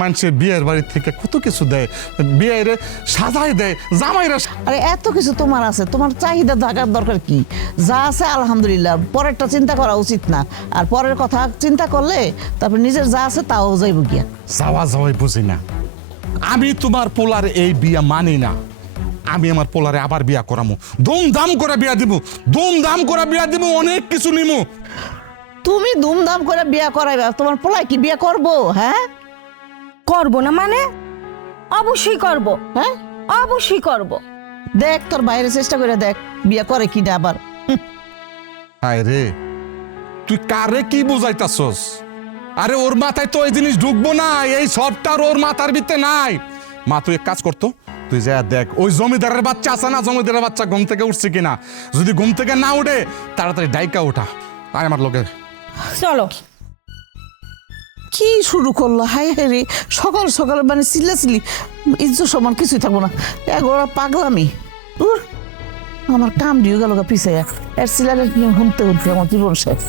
মানুষের বিয়ের বাড়ির থেকে কত কিছু দেয়, বিয়ের সাজায় দেয়, জামাইরা। আরে এত কিছু তোমার আছে, তোমার চাহিদা থাকার দরকার কি? যা আছে আলহামদুলিল্লাহ, পরেরটা চিন্তা করা উচিত না। আর পরের কথা চিন্তা করলে তারপর নিজের যা আছে তাও যাইব গিয়া। যাওয়া যাওয়াই বুঝি না। আমি তোমার পোলার এই বিয়া মানি না। আমি আমার পোলারে আবার বিয়া করামু, ধুমধাম করে বিয়া দিব, ধুমধাম করে বিয়া দিব, অনেক কিছু নিমু। তুমি ধুমধাম করে বিয়া করাইবা, তোমার পোলাই কি বিয়া করবো? হ্যাঁ করব না মানে? অবশ্যই করব, হ্যাঁ অবশ্যই করব। দেখ তোর বাইরে চেষ্টা করে দেখ বিয়া করে কিনা আবার। হায় রে, তুই কারে কি বুঝাইতাছস? আরে ওর মাথায় তো এই জিনিস ঢুকবো না, এই সবটা ওর মাথার ভিতরে নাই। মা তুই এক কাজ করতো, তুই যা দেখ ওই জমিদারের বাচ্চা আছে না, জমিদারের বাচ্চা ঘুম থেকে উঠছে কিনা। যদি ঘুম থেকে না উঠে তাড়াতাড়ি ডাইকা ওঠা, তাই আমার লোকে। চলো। কি শুরু করলো? হাই হাই রে, সকাল সকাল মানে চিল্লাচিল্লি, ইজ্জত সমান কিছুই থাকবো না। এগোরা পাগলামি। আমার কাম দিয়ে গেল পিছিয়ে, এর সিলারের হুমতে হুমতে আমার জীবন শেষ।